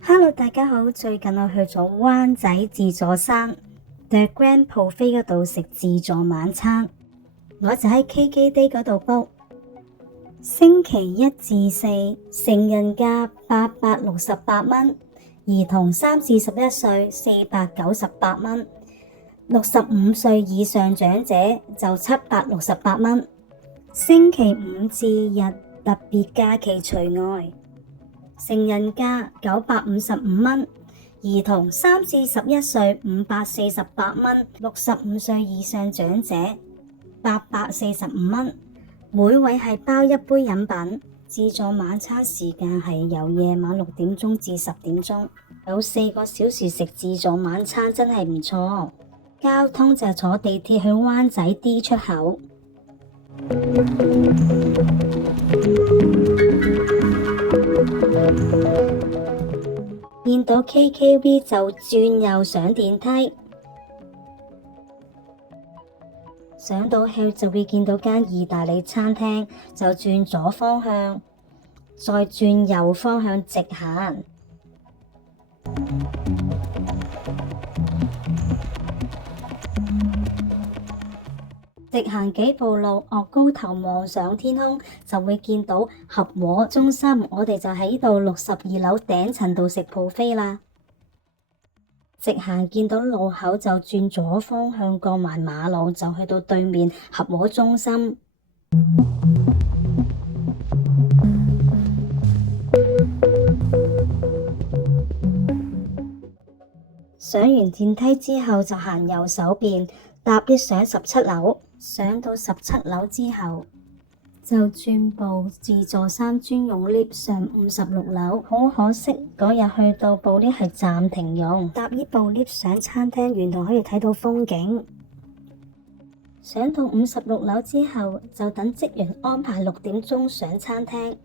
Hello，大家好，最近我去咗灣仔自助餐 The Grand Buffet 嗰度食自助晚餐，我就喺 KKday 嗰度 book，星期一至四成人價868蚊，兒童3至11歲498蚊，65歲以上長者就768蚊，星期五至日特別假期除外。成人價955蚊，兒童3至11歲548蚊，65歲以上長者845蚊，每位係包一杯飲品。自助晚餐時間係由夜晚6點鐘至10點鐘，有4個小時食自助晚餐真係唔錯。交通就係坐地鐵去灣仔 D 出口。見到 KKV 就轉右上電梯，上到去就會見到間意大利餐廳，就轉左方向，再轉右方向直行。直行幾步路，岳高頭望上天空，就會見到合和中心。我哋就喺呢度62樓頂層度食 buffet 啦。直行見到路口就轉左方向，過埋馬路就去到對面合和中心。上完電梯之後就行右手邊，搭 lift 上17樓。上到17樓之後，就轉部自助餐專用 lift 上56樓。好可惜嗰日去到部 lift 係暫停用，搭呢部 lift 上餐廳原來可以睇到風景。上到56樓之後，就等職員安排6點鐘上餐廳。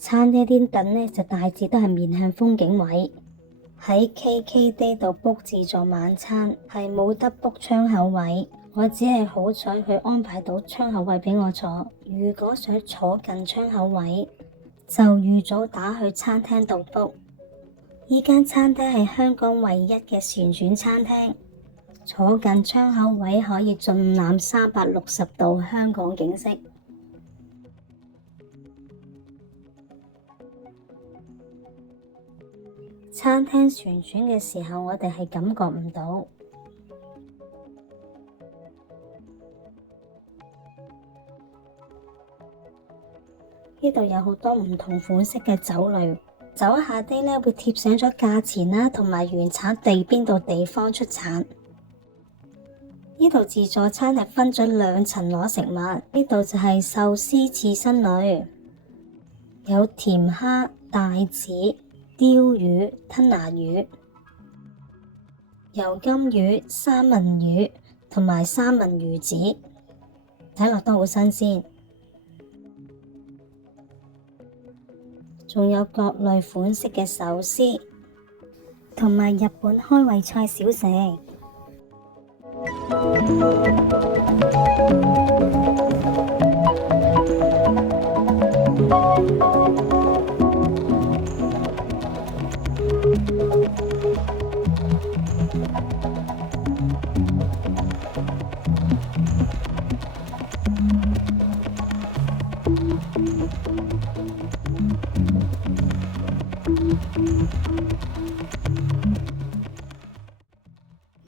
餐廳啲凳呢，就大致都係面向風景位。喺 KKday 度 book 自助晚餐係冇得 book 窗口位，我只係好彩佢安排到窗口位俾我坐。如果想坐近窗口位，就預早打去餐廳度 book。呢間餐廳係香港唯一嘅旋轉餐廳，坐近窗口位可以盡覽360度香港景色。餐廳旋轉嘅時候，我哋係感覺唔到。呢度有好多唔同款式嘅酒類，酒下低呢會貼上咗價錢啦，同埋原產地邊度地方出產。呢度自助餐係分咗2層攞食物，呢度就係壽司刺身類，有甜蝦、帶子、鯛魚、吞拿魚、油甘魚、三文魚同埋三文魚子，睇落都好新鮮。仲有各類款式嘅壽司，同埋日本開胃菜小食。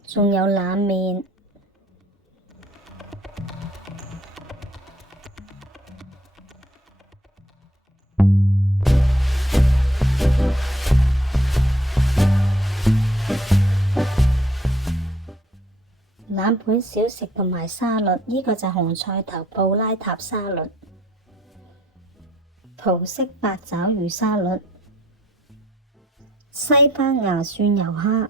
仲有冷麵。冷盤小食同埋沙律，呢個就係紅菜頭布拉塔沙律、葡式八爪魚沙律、西班牙蒜油蝦、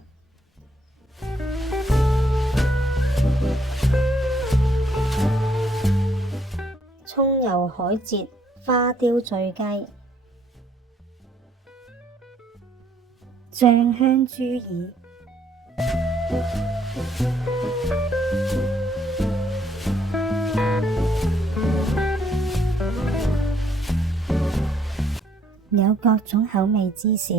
葱油海蜇花雕醉雞。醬香豬耳、有各種口味芝士。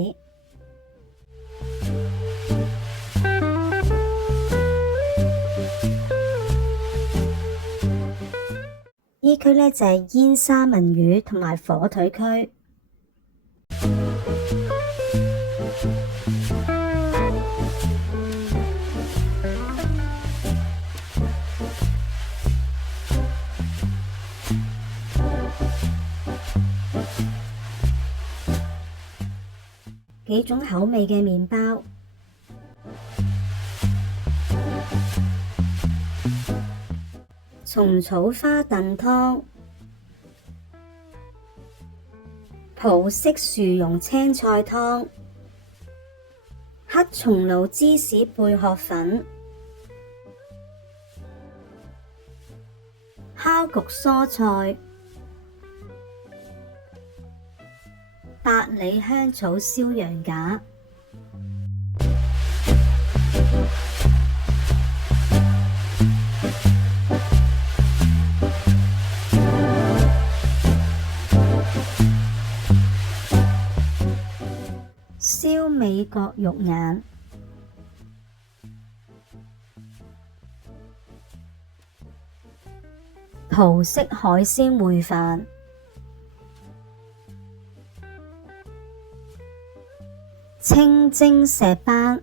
依區呢就係煙三文魚同埋火腿區。幾種口味嘅麵包，蟲草花燉湯、葡式薯蓉青菜湯、黑松露芝士貝殼粉、烤焗蔬菜、百里香草燒羊架、燒美國肉眼、葡式海鮮燴飯、清蒸石斑、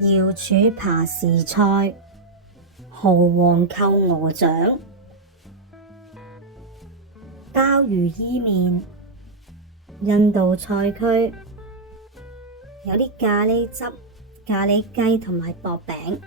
瑤柱扒時菜、蠔皇扣鵝掌、鮑魚伊麵、印度菜區，有啲咖喱汁、咖喱雞同埋薄餅。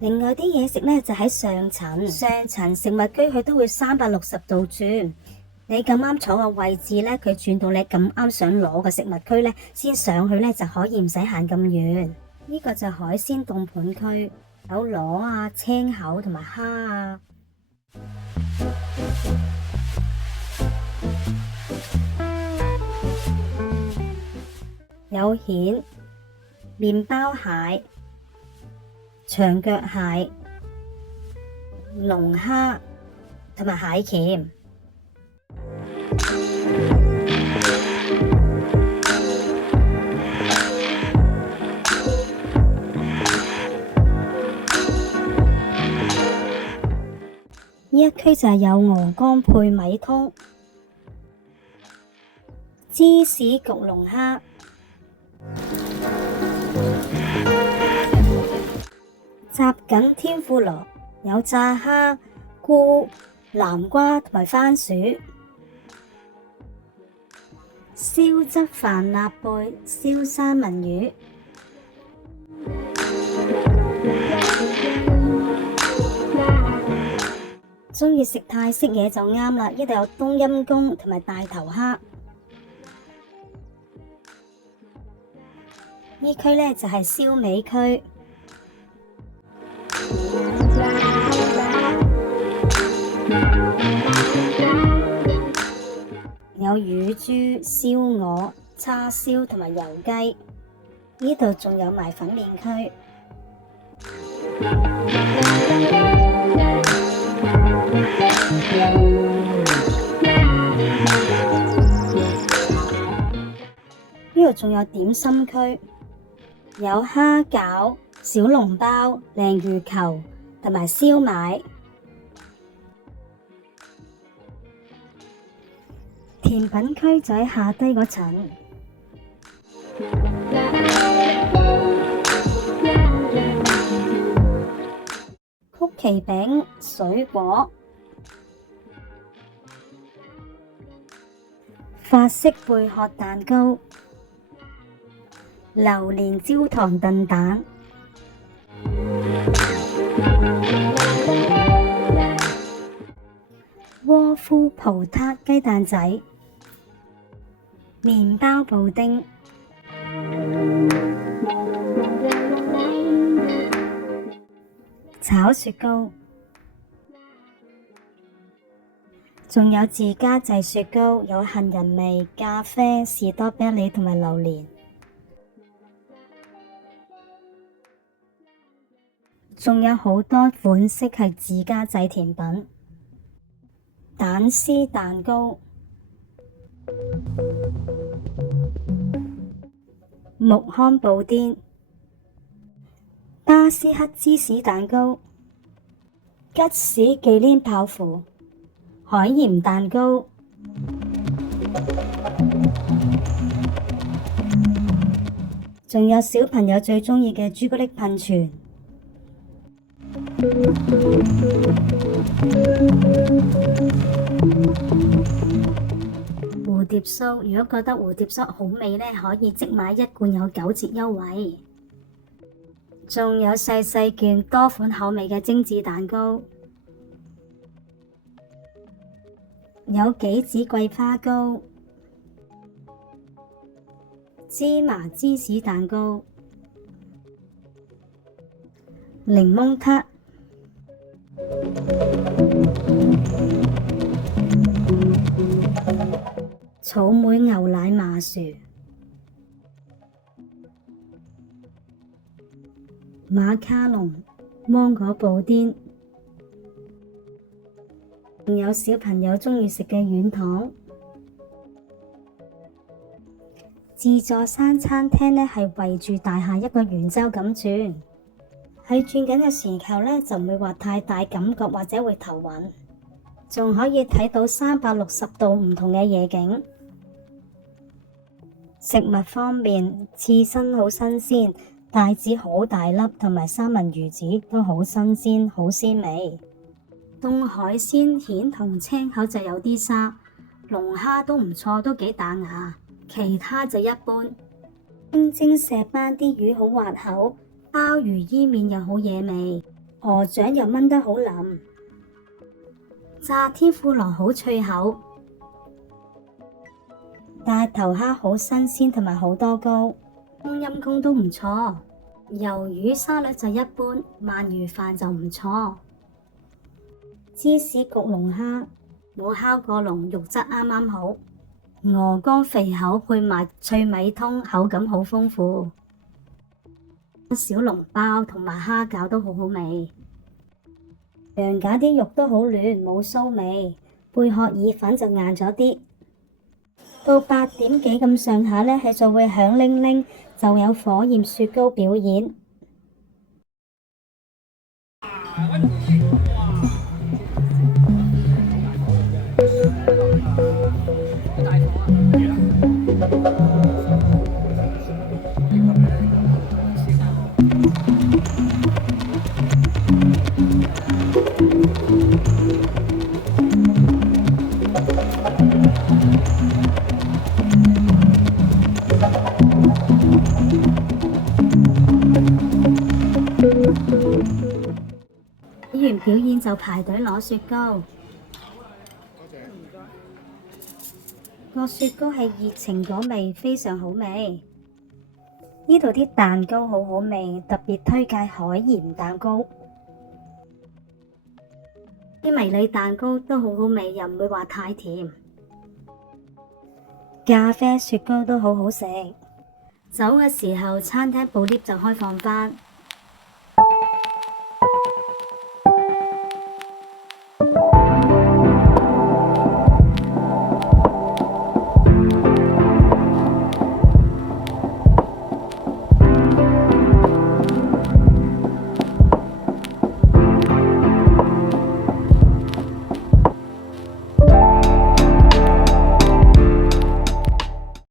另外啲嘢食呢，就喺上層食物區，佢都會360度轉。你咁啱坐嘅位置呢，佢轉到你咁啱想攞嘅食物區呢，先上去呢，就可以唔使行咁遠。呢個就海鮮凍盤區，有螺啊、青口同埋蝦啊。有蜆、麵包蟹、長腳蟹、龍蝦同埋蟹鉗。呢一區就係有鵝肝配米通、芝士焗龍蝦、什錦天婦羅，有炸蝦、菇、南瓜同埋番薯、燒汁帆立貝、燒三文魚。鍾意食泰式嘢就啱啦，呢度有冬陰功同埋大頭蝦。呢區呢就係燒味區，有乳豬、燒鵝、叉燒同埋油雞。呢度仲有埋粉麵區。呢度仲有點心區，有蝦餃、小籠包、鯪魚球同埋燒賣。甜品區就喺下低嗰層，曲奇餅、水果、法式貝殼蛋糕、榴蓮焦糖燉蛋、窩夫葡撻雞蛋仔、麵包布丁、炒雪糕，仲有自家製雪糕，有杏仁味、咖啡、士多啤梨同埋榴蓮，仲有好多款式係自家製甜品，蛋絲蛋糕、木糠布甸、巴斯克芝士蛋糕、吉士忌廉泡芙、海鹽蛋糕，仲有小朋友最鍾意嘅朱古力噴泉。蝴蝶酥，如果覺得蝴蝶酥好味呢，可以即買一罐有9折優惠。仲有細細件多款口味嘅精緻蛋糕，有杞子桂花糕、芝麻芝士蛋糕、檸檬塔、草莓牛奶麻薯、馬卡龍、芒果布甸，仲有小朋友鍾意食嘅軟糖。自助餐餐廳呢係圍住大廈一個圓周咁轉，喺轉緊嘅時候呢，就唔會話太大感覺或者會頭暈，仲可以睇到360度唔同嘅夜景。食物方面，刺身好新鮮，帶子好大粒，同埋三文魚子都好新鮮，好鮮味。凍海鮮蜆同青口就有啲沙，龍蝦都唔錯，都幾彈牙，其他就一般。清蒸石斑啲魚好滑口，鮑魚伊麵又好惹味，鵝掌又炆得好腍，炸天婦羅好脆口，大頭蝦好新鮮同埋好多膏，冬陰功都唔錯。魷魚沙律就一般，鰻魚飯就唔錯。芝士焗龍蝦冇烤過籠，肉質啱啱好，鵝肝肥口配埋脆米通，口感好豐富。小籠包同埋蝦餃都好好味，羊架啲肉都好嫩，冇騷味，貝殼意粉就硬咗啲。到8點幾咁上下呢，佢就會響鈴鈴，就有火焰雪糕表演。睇完表演就排隊攞雪糕，個雪糕係熱情果味，非常好味。呢度啲蛋糕好好味，特別推介海鹽蛋糕。啲迷你蛋糕都好好味，又唔會話太甜。咖啡雪糕都好好食。走嘅時候，餐廳部 lift 就開放返。